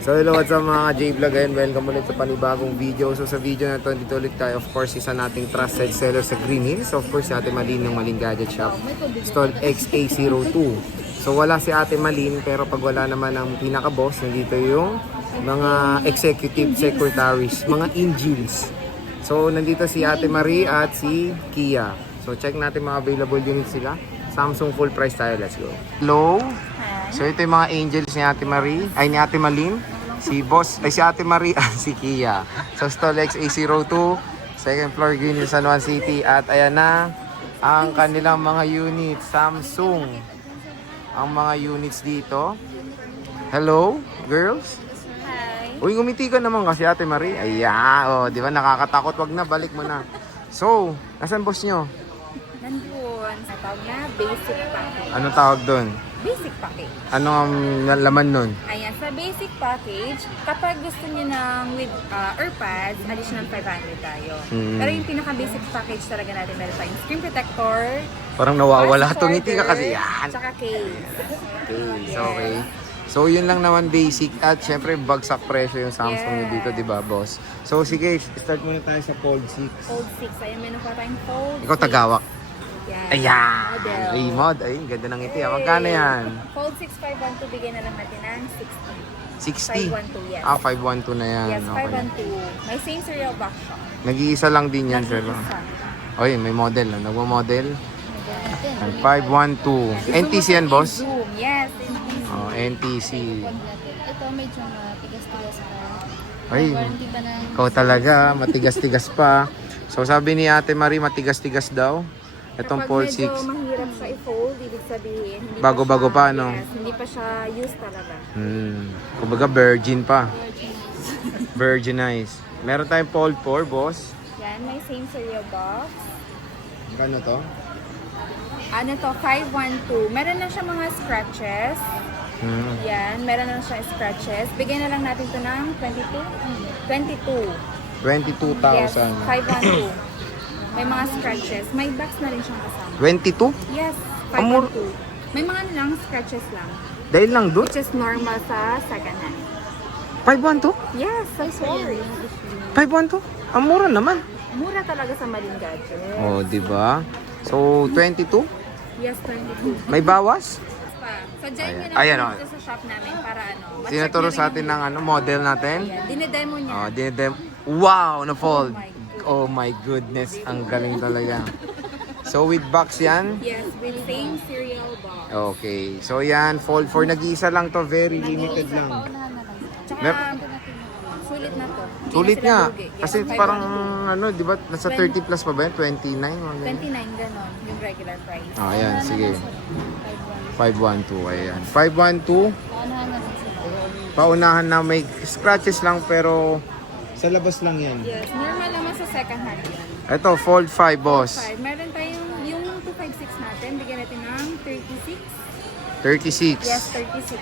So hello, what's up mga J-Vlog, and welcome ulit sa panibagong video. So sa video na to, dito ulit tayo, of course, isa nating trusted seller sa Green Hills. Of course, si Ate Malin ng Malin Gadget Shop, stall XA02. So wala si Ate Malin, pero pag wala naman ang pinaka-boss, nandito yung mga executive secretaries, mga angels. So nandito si Ate Marie at si Kia. So check natin mga available units sila. Samsung full price tayo, let's go. Hello. So ito yung mga angels ni Ate Marie, ay ni Ate Malin. Si Boss, ay si Ate Marie at si Kia. So stall XA02, second floor, Green Hills, San Juan City. At ayan na ang kanilang mga units, Samsung. Ang mga units dito. Hello, girls? Hi. Uy, ngumiti ka naman kasi Ate Marie. Ayan, oh, di ba nakakatakot? Wag na, balik mo na. So, nasan boss nyo? Nandun. Sa tawag na basic package. Ano tawag doon? Basic package. Ano ang laman nun? Ayan, sa basic package, kapag gusto niyo ng with AirPods, additional 500 tayo. Pero yung pinaka-basic package talaga natin, meron tayong screen protector, Parang nawawala fast itong ngiti ka charger, kasi yan. tsaka case. Okay, okay. So yun lang naman basic, at syempre bagsak presyo yung Samsung nyo dito, di ba boss? So sige, start muna tayo sa Fold 6. Fold 6. Ayan, meron pa tayong Fold Ikaw 6. tagawak. Yan. Ayan! Model. Raymond, ay ganda ng ngiti. Magkano yan? Fold 6 512, bigyan na lang natin ng 60? 60. 512, yes. Ah, 512 na yan. Yes, Okay. 512. May same serial box pa. Nag-iisa lang din yan, sir. Nag-iisa. Oy, may model. Nagmo-model. 512. NTC yan, boss? Zoom, yes. NTC. Oh, NTC. Ito medyo matigas-tigas pa. Ay, Warranty pa ng ikaw talaga, matigas-tigas pa. So sabi ni Ate Marie, matigas-tigas daw. Itong Fold 6. Kapag medyo mahirap siya i-fold, ibig sabihin, hindi Bago-bago pa, siya, no? Yes, hindi pa siya used talaga. Kumbaga virgin pa. Virginized. Meron tayong Fold 4, boss. Yan, may same serial box. Ano to? Ano to, 512. Meron na siya mga scratches. Yan, meron na siya scratches. Bigyan na lang natin to ng 22. 22. 22,000. Yes, 512. May mga scratches. May box na rin siyang kasama. 22? Yes, Amor. 512. May mga lang scratches lang. Dahil lang doon? Which is normal sa second hand. 512? Yes, of course. 512? Ang mura naman. Mura talaga sa Malin Gadget. Oh, di ba? So, 22? Yes, 22. May bawas? Pa. So, dyan nyo na Ayan, dito sa shop namin para ano. ma-check Tinuturo nyo sa rin atin yung- ng ano, model natin. Ayan, dinedemo niya. Oh, dinedem. Wow, na-fold. Oh my Oh my goodness, ang galing talaga. So, with box yan? Yes, with same serial box. Okay. So, yan, fold 4. Nag-iisa lang to. Very limited lang. paunahan na lang. Tsaka, sulit na to. Hindi Sulit na sila nga. lugi. Yes, Kasi 512. parang, ano, di ba, nasa 30 plus pa ba yan? 29? mga ganyan. 29 ganon, yung regular price. Ah, ayan, sige. 512, ayan. 512, Paunahan na lang sila. paunahan na may scratches lang pero sa labas lang yan. Yes, normal naman sa second hand yan. Ito, fold 5, boss. 5. Meron tayong yung 256 natin, bigyan natin ng 36. 36. Yes, 36.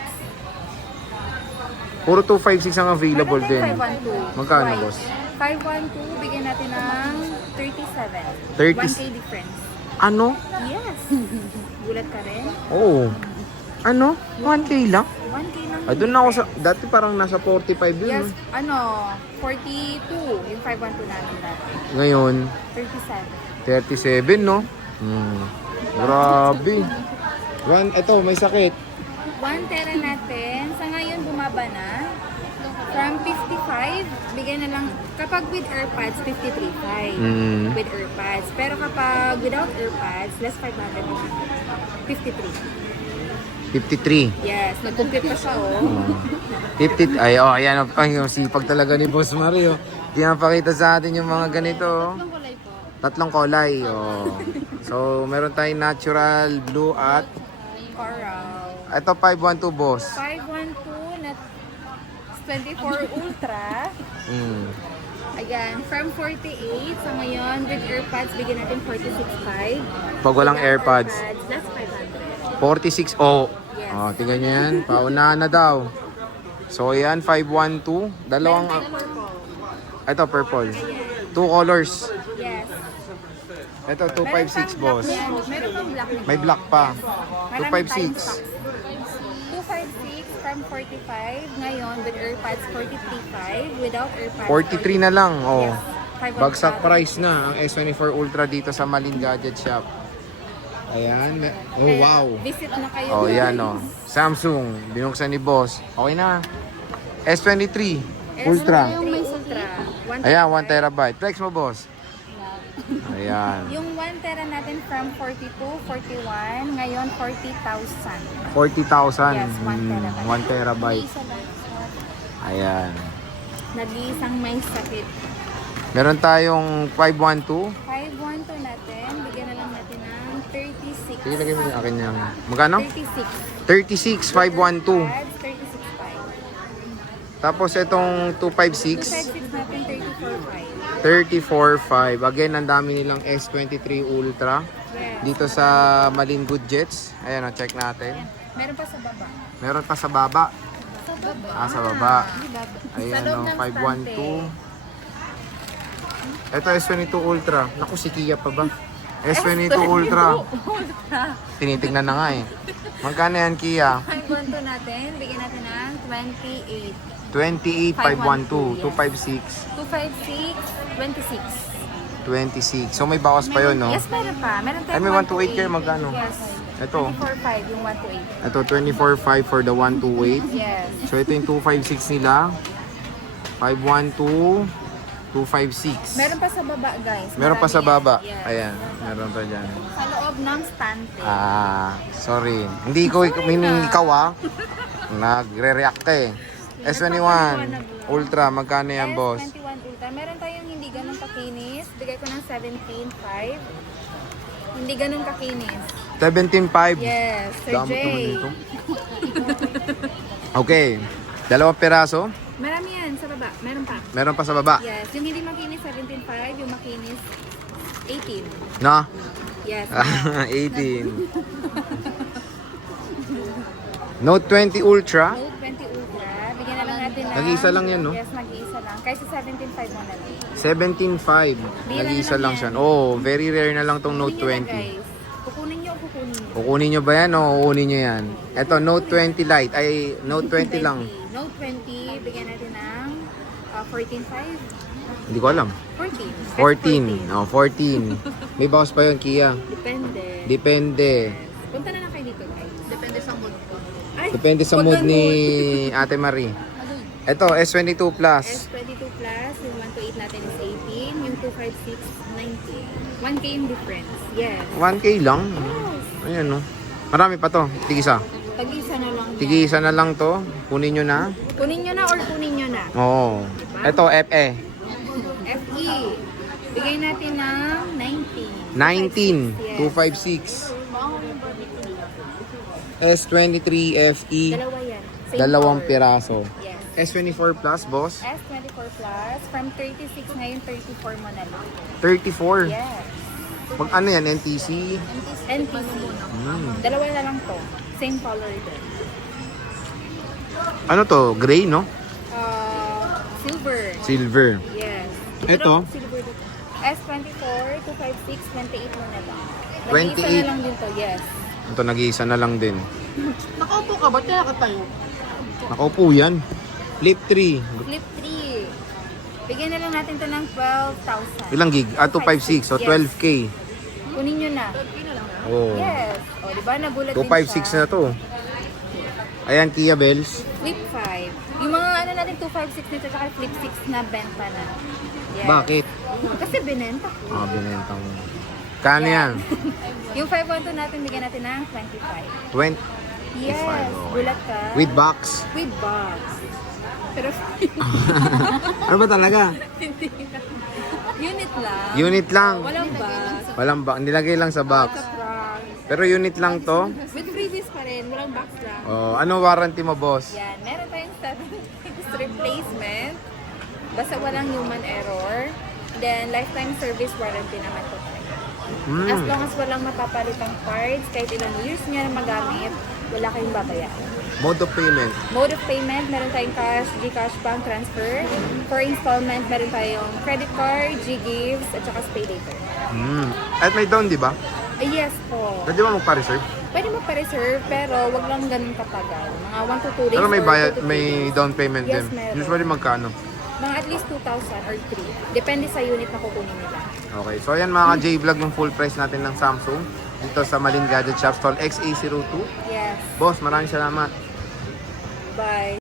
Puro 256 ang available Meron din. tayong 512. Magkano, White. boss? 512, bigyan natin ng 37. 30. 1K difference. Ano? Yes. Gulat ka rin? Oo. Ano? 1K lang? 1K lang. Ah, doon ako sa, dati parang nasa 45 yun. Yes, no? ano, 42 yung 512 natin dati. Ngayon, 37. 37, no? Grabe. Ito, may sakit. 1 tera natin, sa ngayon bumaba na. From 55, bigyan na lang, kapag with AirPods, 53.5 with AirPods. Pero kapag without AirPods, less 500, 53. 53. Yes, nag-compute pa siya, oh. 50, ay, oh, ayan, ay, yung sipag talaga ni Boss Mario. Pinapakita sa atin yung mga ganito. Oh. Anong kulay po? Tatlong kulay, oh. So, meron tayong natural, blue, at Coral. ito 512, boss. 512 na 24 Ultra. Again, from 48, sa ngayon, with AirPods, bigyan natin 46.5. Pag walang Without AirPods. that's 500. 46, oh. Yes. Oh, tingnan nyo yan. Paunahan na daw. So, yan, 512. Dalawang, Meron tayong purple. ito, purple. Ayan. 2 colors. Yes. Ito, Meron 256, pang boss. black yan. Meron pang black nito. May black pa. Marami tayong 256. stocks. 256 from from 45. Ngayon, with AirPods, 43.5. Without AirPods, 43 na lang. Oh. Yes. 5 Bagsak price na ang S24 Ultra dito sa Malin Gadget Shop. Ayan. Oh, Kaya, wow. Visit na kayo. Oh, yan oh. Samsung, binuksan ni boss. Okay na. S23 Ultra. Yung may Ultra. Ayan, 1 terabyte. Flex mo, boss. Ayan. Yung 1 tera natin from 42, 41, ngayon 40,000. 40,000. Yes, 1 terabyte. 1 terabyte. Isa lang. Ayan. Nag-iisang may sakit. Meron tayong 512. 512 natin, bigyan na lang natin ng 36. Sige, lagay mo yung akin yung... Magkano? 36. 36, 512. 36.5. Tapos itong 256. 256 natin, 34.5. 34.5. Again, ang dami nilang S23 Ultra. Yes. Dito sa Malin Good Jets. Ayan, check natin. Meron pa sa baba. Meron pa sa baba. Sa baba. Sa baba. Sa Ayan, loob oh, ng 512. Ito, S22 Ultra. Naku, si Kia pa ba? S22 Ultra. Tinitignan na nga eh. Magkano yan, Kia? 512 natin, bigyan natin ng 28. 28, 512, 256, 256, 26. 26. So may bawas pa yun, no? Yes, meron pa. Meron Ay, tayong may 128 kayo, magkano? Yes. Ito. 24.5 yung 128. Ito, 24.5 for the 128. Yes. So ito yung 256 nila. 512, 256. Meron pa sa baba, guys. Meron pa sa Marami baba. yan. Yes. Ayan, meron pa dyan. Sa loob ng stante. Sorry. Hindi ko meaning ikaw Nagre-react ka eh. S21 Ultra, magkano yan, boss? S21 Ultra. Meron tayong hindi ganun kakinis. Bigay ko ng 17.5. Hindi ganun kakinis. 17.5. Yes, Sir Damot naman Jay. nito. Okay. Dalawang peraso. Marami yan sa baba. Meron pa. Meron pa sa baba. Yes. Yung hindi makinis, 17.5. Yung makinis, 18. No? Yes. 18. Note 20 Ultra. Note 20 Ultra. Bigyan na lang natin ng... Nag-iisa lang yan, no? Yes, nag-iisa lang. Kaysa 17.5 mo na lang. 17.5. Nag-iisa lang siya. Oh, very rare na lang tong Note Kukunin nyo na, 20. guys. Kukunin nyo o kukunin nyo? Kukunin nyo ba yan o kukunin nyo yan? Ito, Note 20 Lite. Ay, Note 20 lang. Note 20, bigyan natin ng 14.5. Hindi ko alam. 14. 14. Oh, 14. May bawas pa yun, Kia. Depende. Depende. Punta na lang kayo dito, guys. Depende sa mood ko. Ay, Depende sa wag mood ganun. ni Ate Marie. Ito, S22 Plus. S22 Plus, yung 128 natin is 18. Yung 256, 19. 1K yung difference. Yes. 1K lang. Ayan, no. Marami pa to. Tigisa. Tag-isa na lang. yan. Tigisa na lang to. Kunin nyo na. Kunin nyo na or kunin nyo na. Oo. Ito, FE. FE. Bigay natin ng 19. 19. Yes. 256. S23 FE. Dalawa yan. Same Dalawang color. piraso. Yes. S24 Plus, boss. S24 Plus, from 36 ngayon 34 mo na lang. 34. Yes. Mag ano yan, NTC? NPC. Dalawa na lang to. Same color din. Ano to? Gray, no? Silver. Silver. Yes. Ito? Pero silver dito. S24, 256, 28 mo na lang. 28. Nag-iisa na lang din to, yes. Ito, nag-iisa na lang din. Nakaupo ka ba? Kaya ka tayo. Nakaupo yan. Flip 3. Flip 3. Bigyan na lang natin to ng 12,000. Ilang gig? 256. So, Yes. 12K. Kunin nyo na. Oh. Yes. O, di ba? Nagulat din 256 siya. na to. Ayan, Kia Bells. Flip 5. Yung mga ano natin, 256 nito, tsaka flip 6 na benta na. Yes. Bakit? Kasi binenta ko. Binenta mo. Kano yan? Yung 512 natin, bigyan natin ng 25. 20. Yes. okay. Gulat ka. With box. With box. Pero Ano ba talaga? unit lang. Unit lang. Walang box. Walang box. Nilagay lang sa box. Sa prank. Pero unit lang to. With freebies pa rin. Walang box lang. Oh, ano warranty mo, boss? Yan. Meron tayong 7 days replacement. Basta walang human error. Then, lifetime service warranty naman to. As long as walang mapapalitang parts, kahit ilang years niya na magamit, wala kayong babayaran. Mode of payment. Mode of payment, meron tayong cash, Gcash, bank transfer. For installment, meron tayong credit card, Ggives, at saka pay later. At may down, di ba? Yes po. Pwede ba magpa-reserve? Pwede mo pa-reserve, pero wag lang ganun katagal. Mga 1 to 2 days. Pero may or bayad, 2 to 3 may days. down payment Yes, din. meron. Usually magkano? Mga at least 2,000 or 3. Depende sa unit na kukunin nila. Okay, so ayan mga ka-J-Vlog yung full price natin ng Samsung dito sa Malin Gadget Shop, stall XA02. Yes. Boss, maraming salamat. Bye.